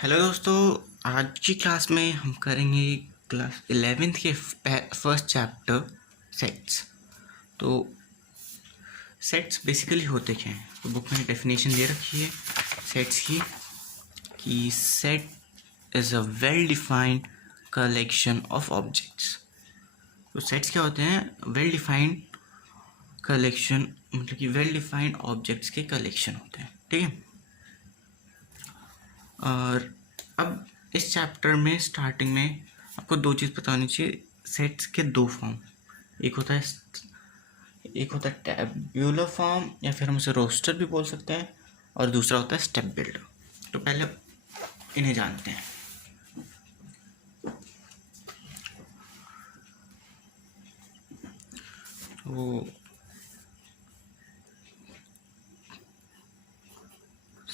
Hello दोस्तों। आज की क्लास में हम करेंगे क्लास 11th के फर्स्ट चैप्टर सेट्स। तो सेट्स बेसिकली होते क्या हैं, तो बुक में डेफिनेशन दे रखी है सेट्स की कि set is a well defined collection of objects. तो सेट्स क्या होते हैं? वेल डिफाइंड कलेक्शन, मतलब कि वेल डिफाइंड ऑब्जेक्ट्स के कलेक्शन होते हैं। ठीक है। और अब इस चैप्टर में स्टार्टिंग में आपको दो चीज़ पता होनी चाहिए। सेट्स के दो फॉर्म, एक होता है टैब्यूलर फॉर्म या फिर हम उसे रोस्टर भी बोल सकते हैं, और दूसरा होता है स्टेप बिल्डर। तो पहले इन्हें जानते हैं। तो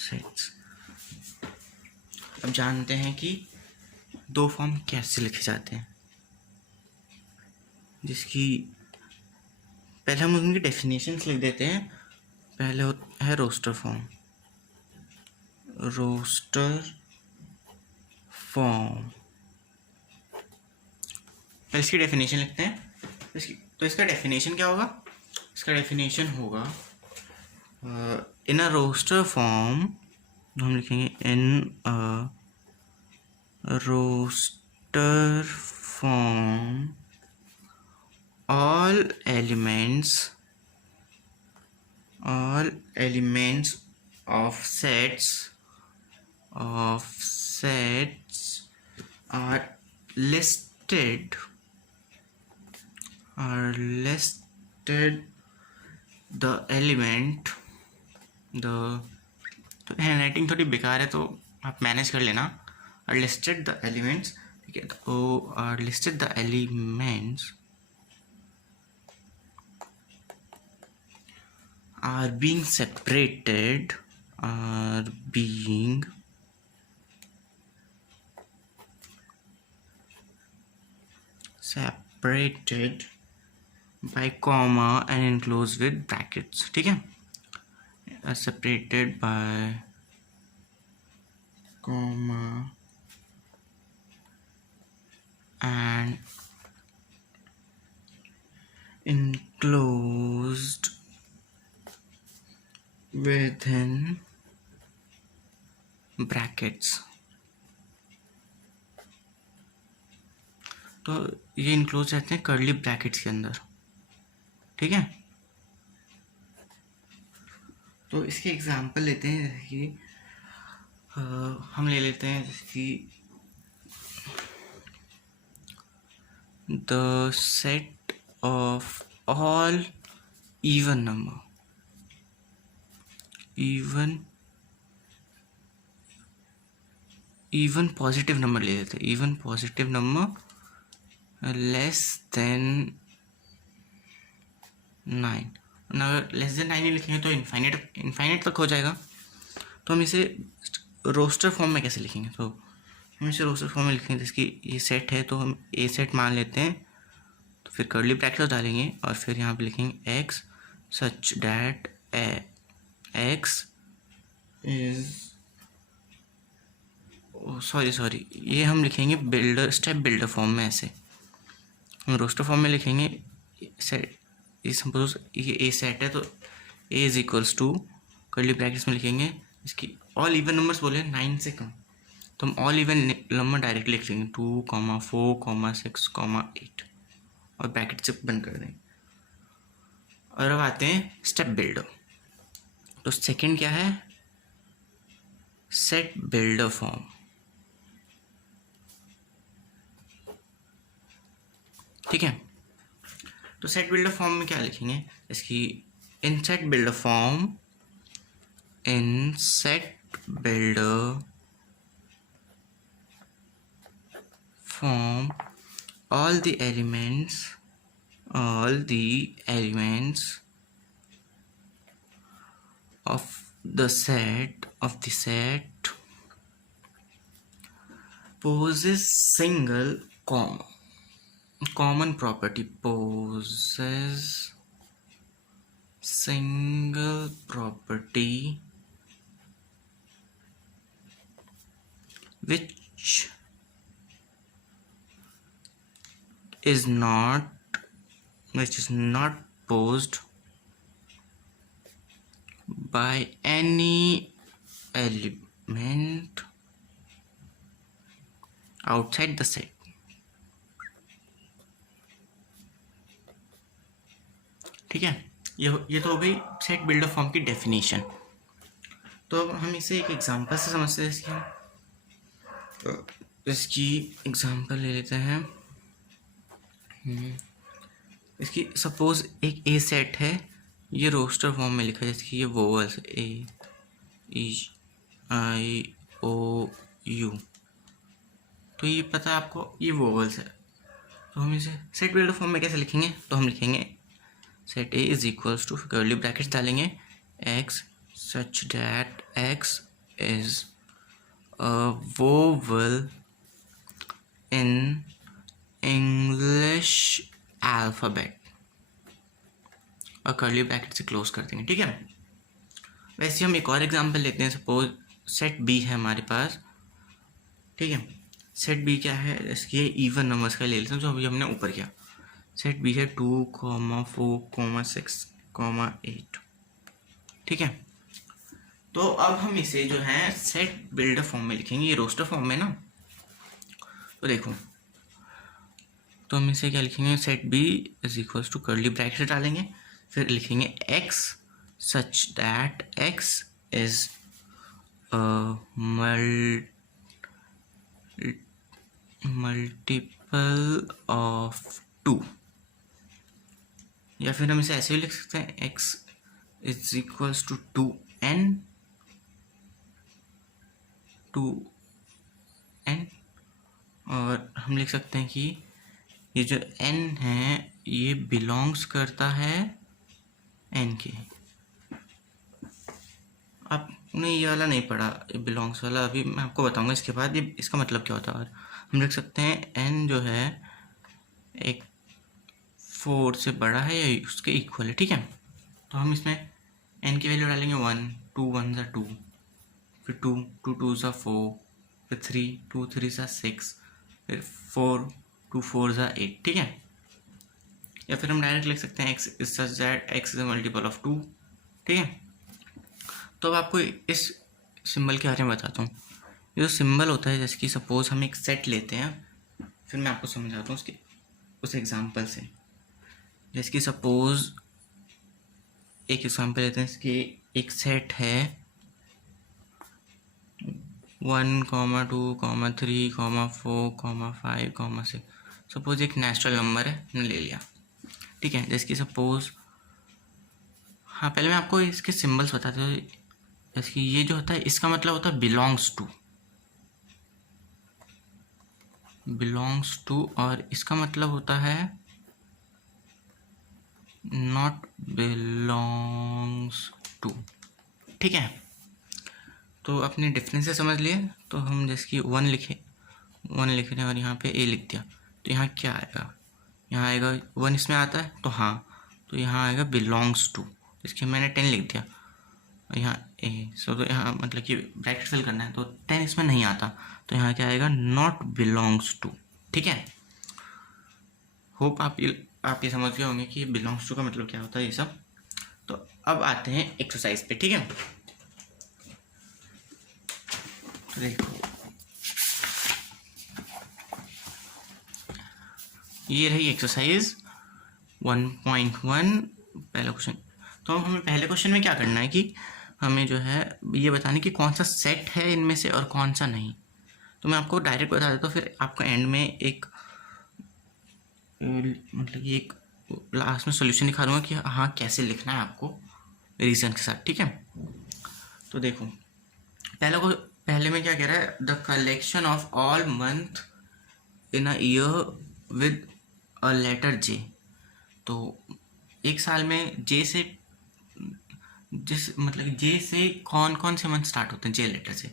सेट्स अब जानते हैं कि दो फॉर्म कैसे लिखे जाते हैं, जिसकी पहले हम उनकी डेफिनेशंस लिख देते हैं। पहले है रोस्टर फॉर्म। रोस्टर फॉर्म, पहले इसकी डेफिनेशन लिखते हैं। तो इसका डेफिनेशन क्या होगा? इसका डेफिनेशन होगा इन अ रोस्टर फॉर्म, हम लिखेंगे in a roster form all elements of sets are listed the element the तो हैंडराइटिंग थोड़ी बेकार है, तो आप मैनेज कर लेना। आर लिस्टेड द एलिमेंट्स, ठीक है। तो are listed the elements are being separated by comma and enclosed with brackets। ठीक है, separated by comma and enclosed within brackets। तो ये इनक्लोज रहते हैं कर्ली ब्रैकेट्स के अंदर। ठीक है। तो इसके एग्जांपल लेते हैं, जैसे कि हम ले लेते हैं जैसे कि the set of all even number, even positive number ले लेते हैं। Even positive number less then 9। अगर लेस देन 9 ही लिखेंगे तो इनफाइनाइट तक हो जाएगा। तो हम इसे रोस्टर फॉर्म में कैसे लिखेंगे? तो हम इसे रोस्टर फॉर्म में लिखेंगे, जिसकी ये सेट है तो हम ए सेट मान लेते हैं। तो फिर कर्ली ब्रैकेट डालेंगे और फिर यहाँ पे लिखेंगे x such that x is, sorry ये हम लिखेंगे बिल्डर स्टेप बिल्डर फॉर्म में। ऐसे हम रोस्टर फॉर्म में लिखेंगे सेट, सपोज ये ए सेट है तो A is equals to curly brackets में लिखेंगे इसकी ऑल इवन नंबर्स बोले 9 से कम, तो हम ऑल इवन नंबर डायरेक्ट लिख लेंगे 2, 4, 6, 8 और ब्रैकेट से बंद कर देंगे। और अब आते हैं स्टेप बिल्डर। तो सेकंड क्या है? Set builder form. ठीक है। तो सेट बिल्डर फॉर्म में क्या लिखेंगे? इसकी इन set builder form, in set builder form all the elements of the set possess single common property, possess single property which is not posed by any element outside the set. ठीक है, ये तो हो गई सेट बिल्डर फॉर्म की definition. तो अब हम इसे एक एग्जांपल से समझते हैं इसकी। तो इसकी एग्जांपल ले लेते हैं। इसकी सपोज एक ए सेट है, ये रोस्टर फॉर्म में लिखा है, जैसे कि ये vowels A E I O you, तो ये पता है आपको ये वोवल्स है। तो हम इसे सेट बिल्डर फॉर्म में कैसे लिखेंगे? तो हम लिखेंगे set A is equals to, curly brackets डालेंगे, X such that x is a vowel in English alphabet, और कर्ली ब्रैकेट से क्लोज कर देंगे। ठीक है, वैसे हम एक और एग्जांपल लेते हैं। सपोज सेट बी है हमारे पास। ठीक है, सेट बी क्या है? इसकी इवन नंबर्स का ले लेते हैं, जो अभी हमने ऊपर किया। सेट बी है 2, 4, 6, 8। ठीक है, तो अब हम इसे जो है सेट बिल्डर फॉर्म में लिखेंगे, ये रोस्टर फॉर्म में ना। तो देखो, तो हम इसे क्या लिखेंगे? Set B is equals to, curly bracket डालेंगे, फिर लिखेंगे x such that x is multiple of 2, या फिर हम इसे ऐसे भी लिख सकते हैं, x is equals to 2n, और हम लिख सकते हैं कि ये जो n है ये बिलोंग्स करता है n के। आपने ये वाला नहीं पढ़ा, ये बिलोंग्स वाला, अभी मैं आपको बताऊंगा इसके बाद ये इसका मतलब क्या होता है। और हम लिख सकते हैं n जो है एक 4 से बड़ा है या उसके इक्वल है। ठीक है, तो हम इसमें n की वैल्यू डालेंगे 1, 2 1 2, फिर 2 2 2 4, फिर 3 2 3 6, फिर 4 2 4 8। ठीक है, या फिर हम डायरेक्ट लिख सकते हैं x is such that x is a multiple of 2। ठीक है, तो अब आपको इस सिंबल के बारे में बताता हूँ। ये जो सिंबल होता है, जैसे कि सपोज हम एक सेट लेते हैं, फिर मैं आपको समझाता हूँ उसके उस एग्जांपल से। जैसे कि सपोज एक एग्जांपल लेते हैं, इसकी एक सेट है 1, 2, 3, 4, 5, 6। सपोज एक नेचुरल नंबर है, हमने ले लिया। ठीक है, जैसे कि सपोज, हाँ पहले मैं आपको इसके सिंबल्स बताता हूँ। जैसे कि ये जो होता है, इसका मतलब होता है बिलोंग्स टू, और इसका मतलब होता है नॉट बिलोंग्स टू। ठीक है, तो अपने डिफरेंस समझ लिए। तो हम जैसे कि 1 लिख रहे हैं और यहाँ पे a लिख दिया, तो यहाँ क्या आएगा? यहाँ आएगा 1 इसमें आता है, तो हाँ, तो यहाँ आएगा बिलोंग्स टू। इसके मैंने 10 लिख दिया और यहाँ a, सो तो यहाँ मतलब कि ब्रैकेट फिल करना है, तो 10 इसमें नहीं आता, तो यहाँ क्या आएगा? Not belongs to. ठीक है, होप आप ये समझ गए होंगे कि बिलोंग्स टू का मतलब क्या होता है, ये सब। तो अब आते हैं एक्सरसाइज पे। ठीक है, तो देखो ये रही एक्सरसाइज 1.1 पहला क्वेश्चन। तो हमें पहले क्वेश्चन में क्या करना है कि हमें जो है ये बताने कि कौन सा सेट है इनमें से और कौन सा नहीं। तो मैं आपको डायरेक्ट बता देता हूँ, फिर आपको एंड में एक मतलब कि एक लास्ट में सॉल्यूशन दिखा दूँगा कि हाँ कैसे लिखना है आपको रीज़न के साथ। ठीक है, तो देखो पहले में क्या कह रहा है? The collection of all month in a year with a letter J. तो एक साल में जे से जे से कौन कौन से मंथ स्टार्ट होते हैं जे लेटर से?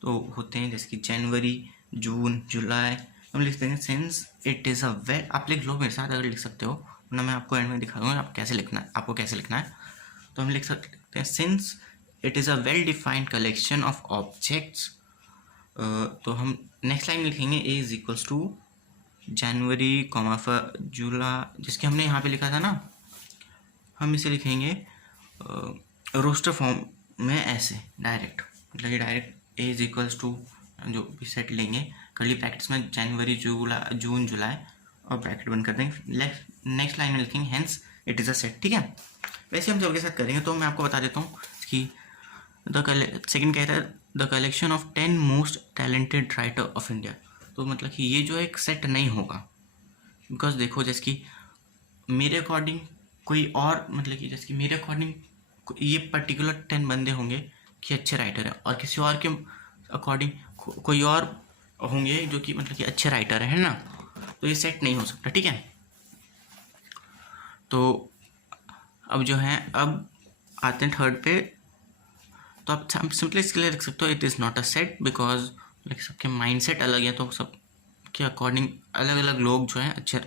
तो होते हैं जैसे कि जनवरी, जून, जुलाई। हम लिख देंगे since it is a well, आप लिख लो मेरे साथ अगर लिख सकते हो, वरना मैं आपको एंड में दिखा दूँगा आपको कैसे लिखना है। तो हम लिख सकते हैं since it is a well defined collection of objects तो हम नेक्स्ट लाइन लिखेंगे A is equals to January comma July, जिसके हमने यहाँ पे लिखा था ना, हम इसे लिखेंगे रोस्टर फॉर्म में ऐसे डायरेक्ट, मतलब कि direct A is equals to जो भी सेट लेंगे कर्ली ब्रैकेट्स में जनवरी जून जुलाई और ब्रैकेट बंद कर देंगे। नेक्स्ट लाइन में लिखेंगे hence it is a set. ठीक है, वैसे हम सबके साथ करेंगे। तो मैं आपको बता देता हूँ कि सेकंड कह रहा है the collection of 10 most talented writer of India. तो मतलब कि ये जो एक सेट नहीं होगा, बिकॉज देखो जैसे कि मेरे अकॉर्डिंग कोई और, मतलब कि जैसे कि मेरे अकॉर्डिंग ये पर्टिकुलर 10 बंदे होंगे कि अच्छे राइटर हैं, और किसी और के अकॉर्डिंग कोई और होंगे जो कि मतलब कि अच्छे राइटर है ना, तो ये सेट नहीं हो सकता। ठीक है, तो अब जो है अब आते हैं थर्ड पे। तो आप सिंपली इसके लिए लिख सकते हो it is not a set, because like सबके माइंड सेट अलग है, तो सब के अकॉर्डिंग अलग अलग लोग जो हैं अच्छे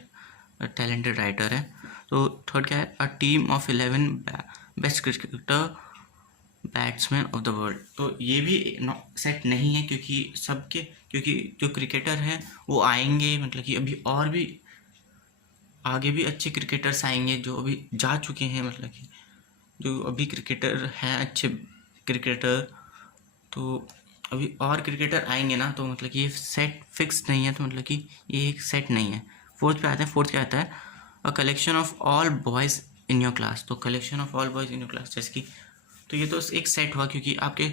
टैलेंटेड राइटर हैं। तो थर्ड क्या है, a team of 11 best cricketer batsman of the world. तो ये भी सेट नहीं है, क्योंकि जो क्रिकेटर हैं वो आएंगे, मतलब कि अभी और भी आगे भी अच्छे क्रिकेटर्स आएंगे जो अभी जा चुके हैं, मतलब कि जो अभी क्रिकेटर हैं अच्छे क्रिकेटर, तो अभी और क्रिकेटर आएंगे ना, तो मतलब कि ये सेट फिक्स नहीं है, तो मतलब कि ये एक सेट नहीं है। फोर्थ पे आता है, फोर्थ क्या आता है, a collection of all boys in your class. तो collection of all boys in your class, जैसे कि तो ये तो एक सेट हुआ, क्योंकि आपके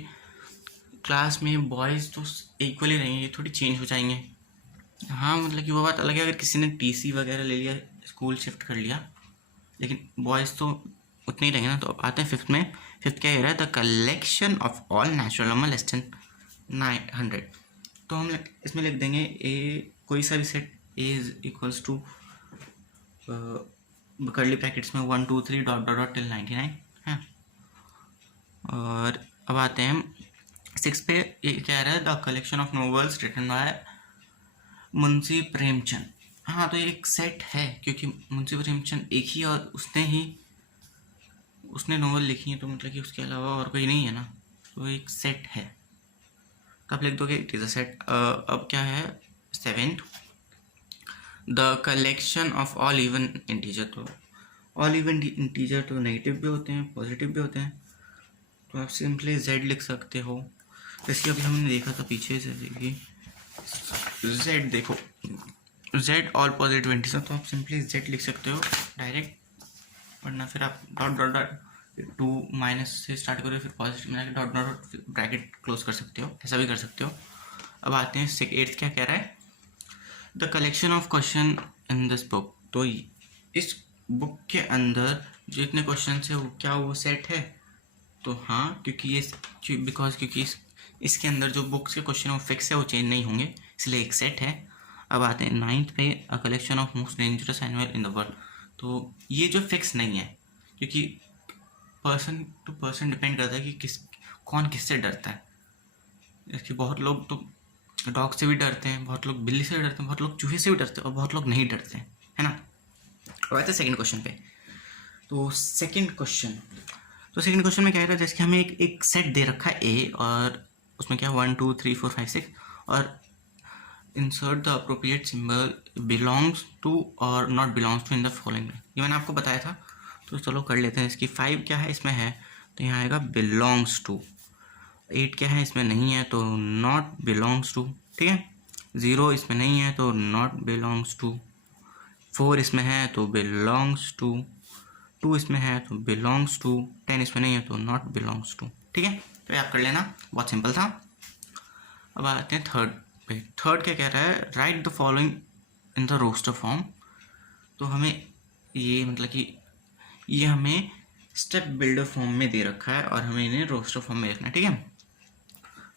क्लास में बॉयज़ तो इक्वली रहेंगे, ये थोड़ी चेंज हो जाएंगे। हाँ, मतलब कि वो बात अलग है अगर किसी ने टीसी वगैरह ले लिया, स्कूल शिफ्ट कर लिया, लेकिन बॉयज़ तो उतने ही रहेंगे ना। तो आते हैं फिफ्थ में। फिफ्थ क्या कह रहा है, the collection of all natural number less then 900। तो हम इसमें लिख देंगे ए, कोई सा भी set A is equals to curly brackets में 1 2 3 डॉट डॉट डॉट टिल 99 है। और अब आते हैं हम सिक्स पे। ये कह रहा है the collection of novels written by Munshi Premchand. हाँ, तो ये एक सेट है, क्योंकि मुंशी प्रेमचंद एक ही और उसने नॉवल लिखी है, तो मतलब कि उसके अलावा और कोई नहीं है ना, तो एक सेट है। तो आप लिख दोगे इट इज़ अ सेट। अब क्या है seventh, the collection of all even integer. तो ऑल इवन इंटीजर तो नेगेटिव भी होते हैं पॉजिटिव भी होते हैं, तो आप सिंपली जेड लिख सकते हो। जैसे अभी हमने देखा था पीछे से कि जेड, देखो जेड ऑल पॉजिटिव इंटीजर, तो आप सिंपली जेड लिख सकते हो डायरेक्ट, वरना फिर आप डॉट डॉट डॉट 2 माइनस से स्टार्ट करो, फिर पॉजिटिव में dot dot dot bracket close कर सकते हो, ऐसा भी कर सकते हो। अब आते हैं एट्थ, क्या कह रहा है, the collection of question in this book. तो इस बुक के अंदर जो इतने क्वेश्चन है वो क्या वो सेट है। तो हाँ, क्योंकि इसके अंदर जो बुक्स के क्वेश्चन है वो फिक्स है, वो चेंज नहीं होंगे, इसलिए एक सेट है। अब आते हैं नाइन्थ पे, अ collection of most dangerous animal in the world. तो ये जो फिक्स नहीं है, क्योंकि पर्सन टू पर्सन डिपेंड करता है कि कौन किससे डरता है। जैसे बहुत लोग तो डॉग से भी डरते हैं, बहुत लोग बिल्ली से डरते हैं, बहुत लोग चूहे से भी डरते हैं, और बहुत लोग नहीं डरते हैं, है ना। अब आते हैं सेकेंड क्वेश्चन पे। तो सेकेंड क्वेश्चन में क्या है, जैसे कि हमें एक सेट दे रखा है ए, और उसमें क्या 1 2 3 4 5 6, और insert the appropriate symbol belongs to और not belongs to in the following. ये मैंने आपको बताया था, तो चलो कर लेते हैं। इसकी 5 क्या है इसमें है, तो यहाँ आएगा बिलोंग्स टू। 8 क्या है इसमें नहीं है, तो नॉट बिलोंग्स टू। ठीक है, 0 इसमें नहीं है, तो नॉट बिलोंग्स टू। 4 इसमें है तो बिलोंग्स टू। 2 इसमें है तो बिलोंग्स टू। 10 इसमें नहीं है तो नॉट बिलोंग्स टू। ठीक है, तो ये आप कर लेना, बहुत सिंपल था। अब आते हैं थर्ड पे। थर्ड क्या कह रहा है, write the following in the roster form. तो हमें ये मतलब कि ये हमें स्टेप बिल्डर फॉर्म में दे रखा है, और हमें इन्हें रोस्टर फॉर्म में रखना है। ठीक है,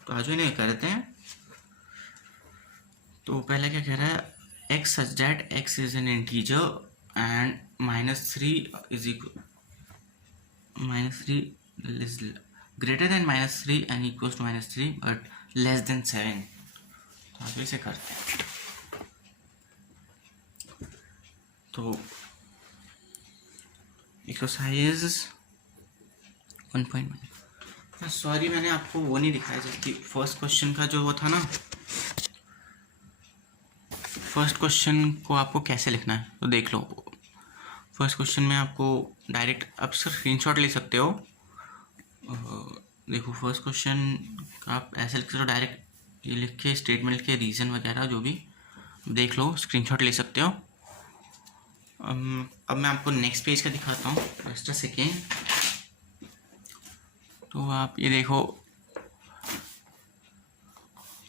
तो आज इन्हें करते हैं। तो पहले क्या कह रहा है, x such that x is an integer and -3 is equal -3 is greater than -3 and equals to -3 but less than 7। तो आप इसे करते हैं। तो एक्सरसाइज 1.1। सॉरी, मैंने आपको वो नहीं दिखाया, जबकि फर्स्ट क्वेश्चन का जो वो था ना, फर्स्ट क्वेश्चन को आपको कैसे लिखना है तो देख लो। फर्स्ट क्वेश्चन में आपको डायरेक्ट आप सिर्फ स्क्रीनशॉट ले सकते हो। देखो फर्स्ट क्वेश्चन आप ऐसे लिख सकते हो, डायरेक्ट ये लिख के स्टेटमेंट लिख के रीज़न वगैरह जो भी देख लो, स्क्रीनशॉट ले सकते हो। अब मैं आपको नेक्स्ट पेज का दिखाता हूँ, जस्ट अ सेकेंड। तो आप ये देखो,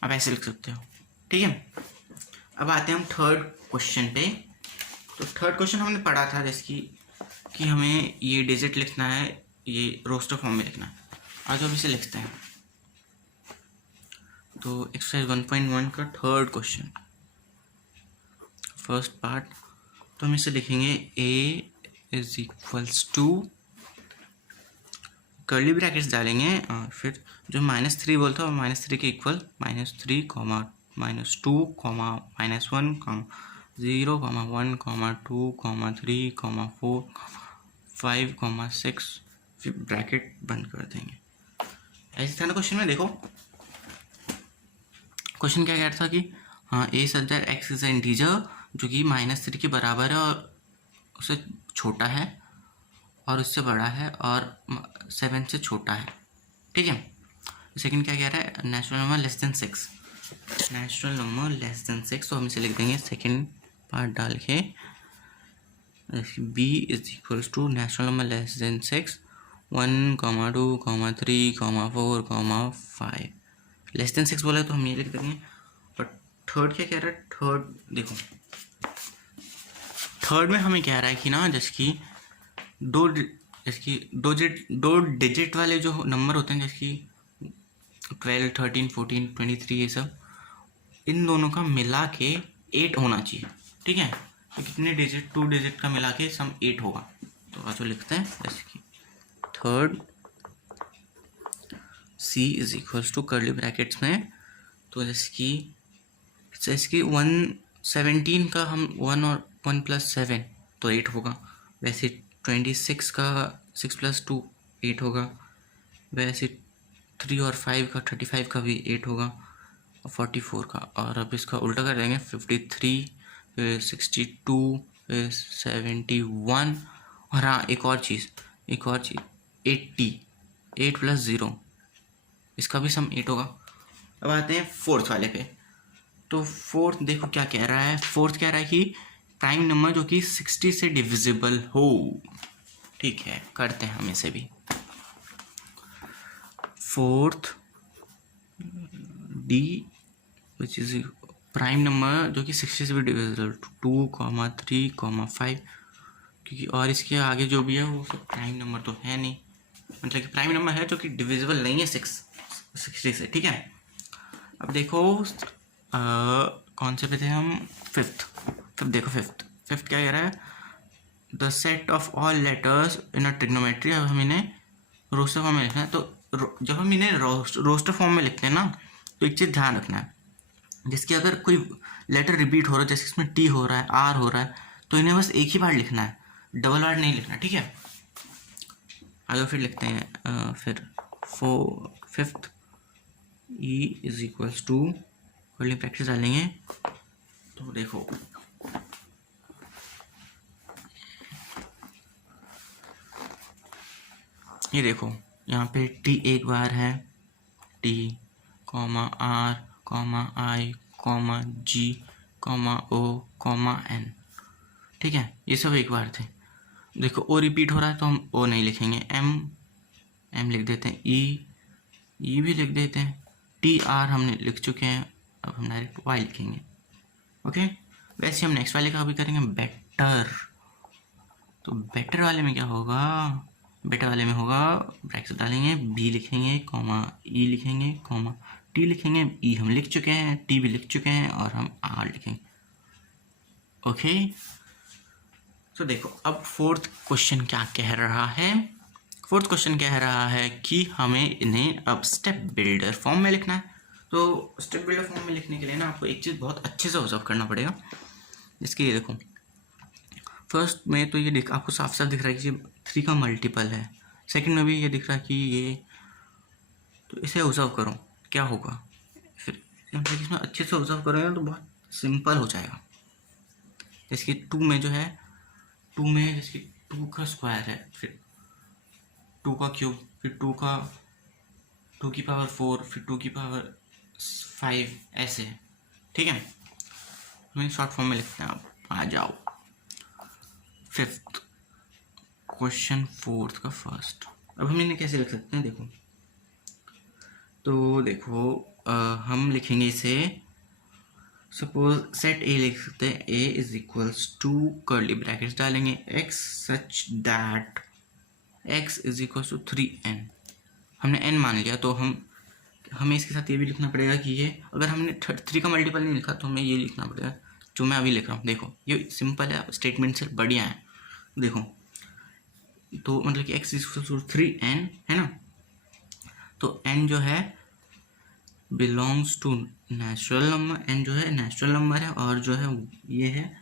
आप ऐसे लिख सकते हो, ठीक है। अब आते हैं हम थर्ड क्वेश्चन पे। तो थर्ड क्वेश्चन हमने पढ़ा था जैसे कि हमें ये डिजिट लिखना है, ये रोस्टर फॉर्म में लिखना है। आज हम इसे लिखते हैं। तो एक्सरसाइज 1.1 का थर्ड क्वेश्चन, फर्स्ट पार्ट। तो हम इसे लिखेंगे a is equals to, curly brackets डालेंगे और फिर जो -3 बोलता है -3 के इक्वल -3, -2, -1, -0, -1, -2, -3, -4, 5, 6, फिर ब्रैकेट बंद कर देंगे। ऐसे था ना क्वेश्चन में। देखो क्वेश्चन क्या कह रहा था कि हाँ a such that x is an integer जो कि -3 के बराबर है और उससे छोटा है और उससे बड़ा है और 7 से छोटा है, ठीक है। सेकंड क्या कह रहा है, natural number less than 6, natural number less than 6। तो हम इसे लिख देंगे सेकंड पार्ट डाल के, b is equals to natural number less than 6, 1, 2, 3, 4, 5। Less than 6 बोला है तो हम ये लिख देंगे। और थर्ड क्या कह रहा है, थर्ड देखो, थर्ड में हमें कह रहा है कि ना जैसे कि दो डिजिट वाले जो नंबर होते हैं जैसे कि 12, 13, 14, 23, ये सब, इन दोनों का मिला के 8 होना चाहिए, ठीक है। तो कितने डिजिट, 2 डिजिट का मिला के सम 8 होगा। तो आज वो लिखते हैं जैसे कि third c is equals to curly brackets में, तो जैसे कि 117 का हम 1 और 1 + 7 तो 8 होगा। वैसे 26 का 6 + 2 8 होगा। वैसे 3 और 5 का 35 का भी 8 होगा और 44 का। और अब इसका उल्टा कर देंगे, 53, 62, 71। और हाँ एक और चीज़ 80, 8 + 0, इसका भी सम 8 होगा। अब आते हैं फोर्थ वाले पे। तो फोर्थ देखो क्या कह रहा है, फोर्थ कह रहा है कि प्राइम नंबर जो कि 60 से डिविजिबल हो, ठीक है। करते हैं हम इसे भी। Fourth d which is prime number जो कि 60 से भी डिविजिबल, 2, 3, 5, क्योंकि और इसके आगे जो भी है वो सब प्राइम नंबर तो है नहीं, मतलब कि प्राइम नंबर है जो कि डिविजिबल नहीं है 60 से, ठीक है। अब देखो कौन से पे थे हम, फिफ्थ देखो, फिफ्थ क्या कह रहा है, the set of all letters in a trigonometry. अब हम इन्हें रोस्टर फॉर्म में लिखना है। तो जब हम इन्हें रोस्टर फॉर्म में लिखते हैं ना, तो एक चीज़ ध्यान रखना है, जिसकी अगर कोई लेटर रिपीट हो रहा है, जैसे इसमें टी हो रहा है, आर हो रहा है, तो इन्हें बस एक ही बार लिखना है, डबल बार नहीं लिखना, ठीक है। आगे फिर लिखते हैं फिर fifth e is equals to, curly brackets डालेंगे। तो देखो ये देखो यहाँ पे t एक बार है, t, r, i, g, o, n, ठीक है। ये सब एक बार थे। देखो ओ रिपीट हो रहा है तो हम ओ नहीं लिखेंगे, m लिख देते हैं, e भी लिख देते हैं, t, r हमने लिख चुके हैं, अब हम डायरेक्ट y लिखेंगे, ओके। वैसे हम नेक्स्ट वाले का भी करेंगे, बेटर। तो बेटर वाले में क्या होगा, बेटर वाले में होगा ब्रैकेट डालेंगे, b लिखेंगे, e लिखेंगे, t लिखेंगे, e हम लिख चुके हैं, t भी लिख चुके हैं और हम r लिखेंगे, ओके। तो देखो अब फोर्थ क्वेश्चन क्या कह रहा है, फोर्थ क्वेश्चन कह रहा है कि हमें इन्हें अब स्टेप बिल्डर फॉर्म में लिखना है। तो स्टेप बिल्डर फॉर्म में लिखने के लिए ना आपको एक चीज़ बहुत अच्छे से ऑब्जर्व करना पड़ेगा। इसके लिए देखो फर्स्ट में तो ये आपको साफ साफ दिख रहा है कि ये 3 का मल्टीपल है। सेकंड में भी ये दिख रहा है कि ये, तो इसे ऑब्जर्व करो क्या होगा। फिर इसमें अच्छे से ऑब्जर्व करोगे तो बहुत सिंपल हो जाएगा। जैसे कि 2 में जो है, 2 में जैसे कि 2 का स्क्वायर है, फिर 2 का क्यूब, फिर 2 की पावर 4, फिर 2 की पावर 5, ऐसे है। ठीक है, हमें शॉर्ट फॉर्म में लिखते हैं। आप आ जाओ फिफ्थ क्वेश्चन, फोर्थ का फर्स्ट। अब हम इन्हें कैसे लिख सकते हैं, देखो। तो देखो हम लिखेंगे इसे, सपोज सेट ए लिख सकते हैं। A is equals to, curly brackets डालेंगे, X such that x is equals to 3n। हमने n मान लिया, तो हमें इसके साथ ये भी लिखना पड़ेगा कि ये, अगर हमने 3 का मल्टीपल नहीं लिखा तो हमें ये लिखना पड़ेगा जो मैं अभी लिख रहा हूँ। देखो ये सिंपल है, स्टेटमेंट से बढ़िया है। देखो तो मतलब कि x is equals to 3n है ना, तो n जो है belongs to natural number, n जो है नेचुरल नंबर है, और जो है ये है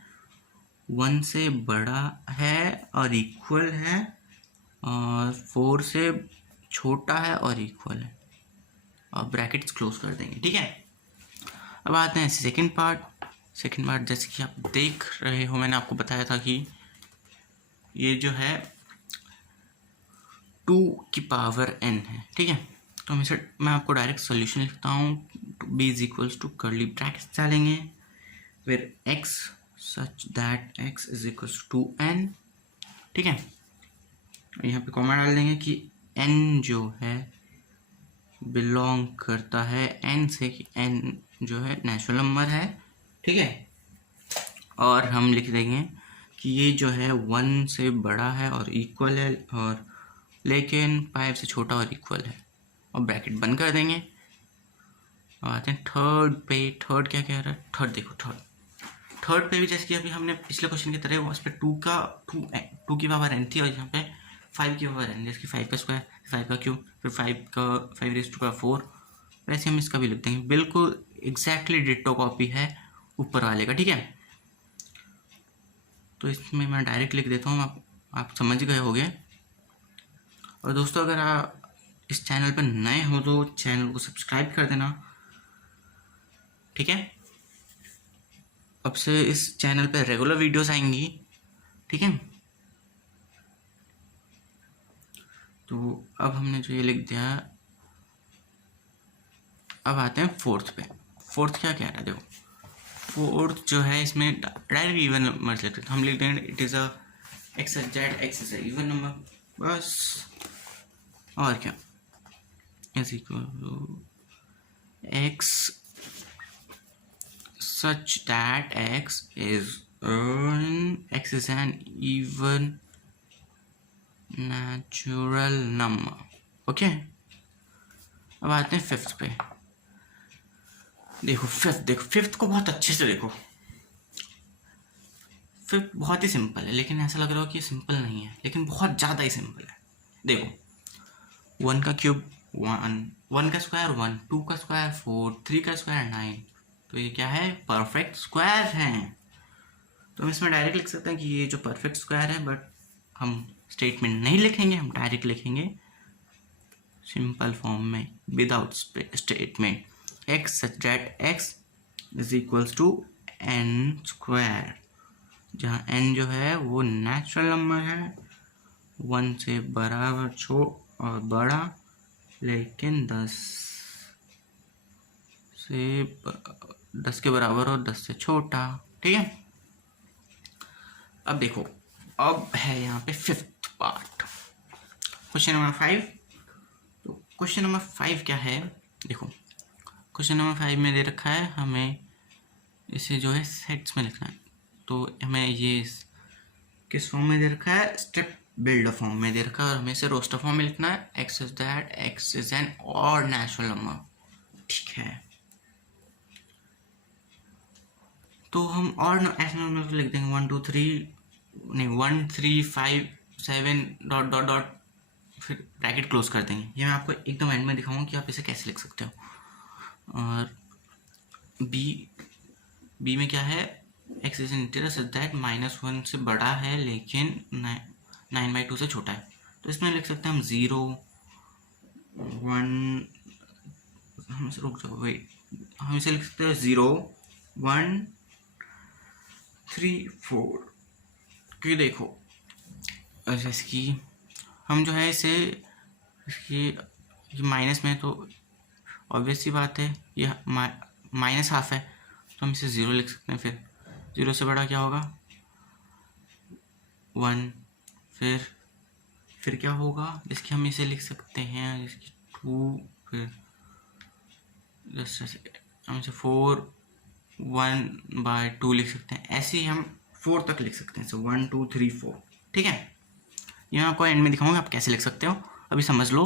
1 से बड़ा है और इक्वल है, और 4 से छोटा है और इक्वल है, और ब्रैकेट्स क्लोज कर देंगे। ठीक है, अब आते हैं सेकंड पार्ट। सेकंड पार्ट जैसे कि आप देख रहे हो, मैंने आपको बताया था कि ये जो है 2 की पावर n है। ठीक है, तो मैं आपको डायरेक्ट सॉल्यूशन लिखता हूँ। b is equals to curly brackets डालेंगे, फिर x such that x is equals to n। ठीक है, यहाँ पे कॉमा डाल देंगे कि n जो है बिलोंग करता है n से, कि n जो है नेचुरल नंबर है। ठीक है, और हम लिख देंगे कि ये जो है 1 से बड़ा है और इक्वल है, और लेकिन 5 से छोटा और इक्वल है, और ब्रैकेट बंद कर देंगे। और आते हैं थर्ड पे। थर्ड क्या कह रहा है, थर्ड देखो, थर्ड पे भी जैसे कि अभी हमने पिछले क्वेश्चन की तरह उस पर 2 की पावर n थी, और यहाँ पे 5 की पावर n, जैसे कि 5 का स्क्वायर, 5 का क्यूब, फिर 5 रेज़ टू का 4, वैसे हम इसका भी लिख देंगे। बिल्कुल एग्जैक्टली डिट्टो कॉपी है ऊपर वाले का। ठीक है, तो इसमें मैं डायरेक्ट लिख देता हूँ, आप समझ गए होंगे। और दोस्तों अगर आप इस चैनल पर नए हो तो चैनल को सब्सक्राइब कर देना। ठीक है, अब से इस चैनल पे रेगुलर वीडियोस आएंगी। ठीक है, तो अब हमने जो ये लिख दिया, अब आते हैं फोर्थ पे। फोर्थ क्या कह रहा है, देखो फोर्थ जो है इसमें डायरेक्ट इवन नंबर लिखते हैं। हम लिख देंगे it is a x Z, x is a even number, बस। और क्या, is equal to x such that x is an even natural number। Okay, अब आते हैं फिफ्थ पे। देखो फिफ्थ को बहुत अच्छे से देखो। फिफ्थ बहुत ही सिंपल है, लेकिन ऐसा लग रहा हो कि ये सिंपल नहीं है, लेकिन बहुत ज़्यादा ही सिंपल है। देखो 1 का क्यूब 1, 1 का स्क्वायर 1, 2 का स्क्वायर 4, 3 का स्क्वायर 9, तो ये क्या है, परफेक्ट स्क्वायर है। तो हम इसमें डायरेक्ट लिख सकते हैं कि ये जो परफेक्ट स्क्वायर है, बट हम स्टेटमेंट नहीं लिखेंगे, हम डायरेक्ट लिखेंगे सिंपल फॉर्म में without statement, x such that x is equals to n square, जहाँ एन जो है वो नेचुरल नंबर है, 1 से बराबर और बड़ा, लेकिन 10 के बराबर और 10 से छोटा। ठीक है, अब देखो, अब है यहाँ पे फिफ्थ पार्ट, क्वेश्चन नंबर 5। तो क्वेश्चन नंबर 5 क्या है, देखो क्वेश्चन नंबर 5 में दे रखा है हमें इसे जो है सेट्स में लिखना है। तो हमें ये किस फॉर्म में दे रखा है, स्टेप बिल्डर फॉर्म में दे रखा है, और हमें इसे रोस्टर फॉर्म में लिखना है। X is that x is N odd natural number. ठीक है, तो हम और ऐसे नंबर लिख देंगे 1 2 3 नहीं 1 3 5 7 डॉट डॉट डॉट, फिर ब्रैकेट क्लोज कर देंगे। ये मैं आपको एकदम एंड में दिखाऊंगा कि आप इसे कैसे लिख सकते हो। और बी में क्या है, x is an integer such that -1 से बड़ा है लेकिन 9/2 से छोटा है। तो इसमें लिख सकते हैं हम 0 1, हम इसे लिख सकते हैं 0 1 3 4 कि देखो जैसे कि हम जो है इसे इसकी माइनस में, तो ऑब्वियस सी बात है ये माइनस हाफ है, तो हम इसे 0 लिख सकते हैं। फिर 0 से बड़ा क्या होगा 1, फिर क्या होगा जिसकी हम इसे लिख सकते हैं जिसकी 2, फिर जैसे हम इसे 4 1/2 लिख सकते हैं। ऐसे ही हम 4 तक लिख सकते हैं, सो 1 2 3 4। ठीक है, ये मैं आपको एंड में दिखाऊंगा आप कैसे लिख सकते हो, अभी समझ लो।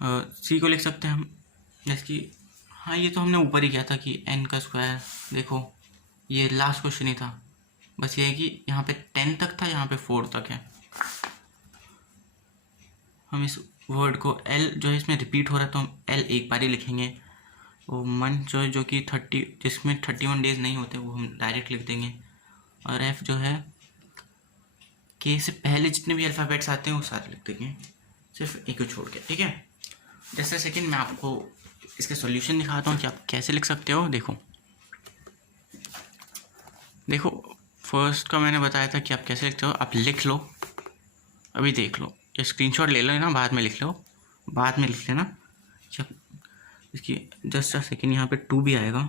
सी को लिख सकते हैं हम जैसे कि, हाँ ये तो हमने ऊपर ही किया था कि n का स्क्वायर। देखो ये लास्ट क्वेश्चन ही था, बस ये है कि यहाँ पे 10 तक था, यहाँ पे 4 तक है। हम इस वर्ड को l जो है इसमें रिपीट हो रहा है तो हम l एक बार ही लिखेंगे। वो मंथ जो कि 30 जिसमें 31 डेज नहीं होते वो हम डायरेक्ट लिख देंगे। और f जो है k से पहले जितने भी अल्फ़ाबेट्स आते हैं वो सारे लिख देंगे, सिर्फ एक को छोड़ के। ठीक है, जैसे सेकंड मैं आपको इसके सॉल्यूशन दिखाता हूँ कि आप कैसे लिख सकते हो। देखो फर्स्ट का मैंने बताया था कि आप कैसे लिखते हो, आप लिख लो, अभी देख लो, ये स्क्रीनशॉट ले लो ना, बाद में लिख लो, बाद में लिख लेना। इसकी जस्ट अ सेकेंड, यहाँ पे 2 भी आएगा,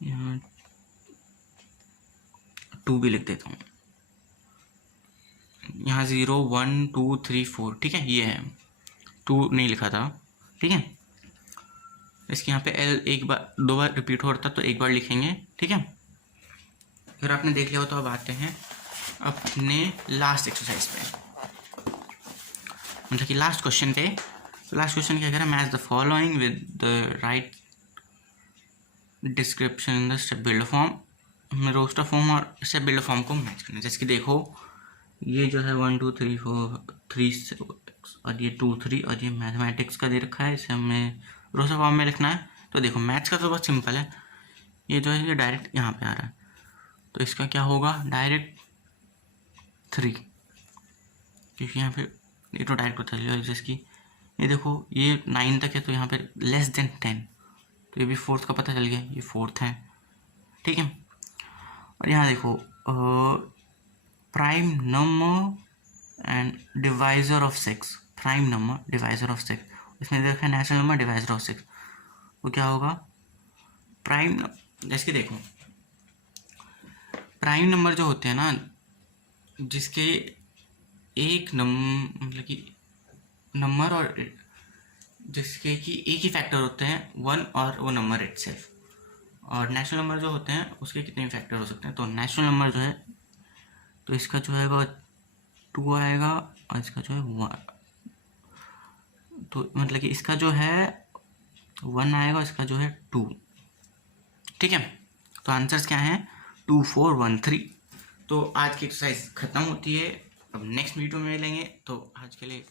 यहाँ 2 भी लिख देता हूँ, यहाँ 0 1 2 3 4। ठीक है, ये है 2 नहीं लिखा था। ठीक है, इसके यहाँ पे l एक बार 2 बार रिपीट हो रहा था तो एक बार लिखेंगे। ठीक है, फिर आपने देख लिया हो तो अब आते हैं अपने लास्ट एक्सरसाइज पे, मतलब कि लास्ट क्वेश्चन पे। तो लास्ट क्वेश्चन क्या कह रहा है, match the following with the right description in the step builder form. हमें रोस्टर फॉर्म और स्टेप बिल्डर फॉर्म को मैच करना है। जैसे कि देखो ये जो है 1 2 3 4 3 और ये 2 3 और ये मैथमेटिक्स का दे रखा है, इसे हमें रोस्टर फॉर्म में लिखना है। तो देखो मैथ्स का तो बहुत सिंपल है, ये जो है ये डायरेक्ट यहाँ पे आ रहा है, तो इसका क्या होगा डायरेक्ट 3, क्योंकि यहाँ पे ये तो डायरेक्ट होता है। जैसे कि ये देखो ये 9 तक है तो यहाँ पे लेस देन 10, तो ये भी फोर्थ का पता चल गया, ये फोर्थ है। ठीक है, और यहाँ देखो prime number and divisor of 6, prime number divisor of 6, इसमें देखा है नेचुरल नंबर डिवाइजर ऑफ 6, वो क्या होगा प्राइम। जैसे कि देखो प्राइम नंबर जो होते हैं ना, जिसके एक नंबर मतलब कि नंबर और जिसके कि एक ही फैक्टर होते हैं 1 और वो नंबर इटसेल्फ, और नेचुरल नंबर जो होते हैं उसके कितने फैक्टर हो सकते हैं। तो नेचुरल नंबर जो है तो इसका जो है वो 2 आएगा और इसका जो है 1, तो मतलब कि इसका जो है 1 आएगा, इसका जो है 2। ठीक है, तो आंसर्स क्या हैं 2 4 1 3। तो आज की एक्सरसाइज ख़त्म होती है, अब नेक्स्ट वीडियो में मिलेंगे, तो आज के लिए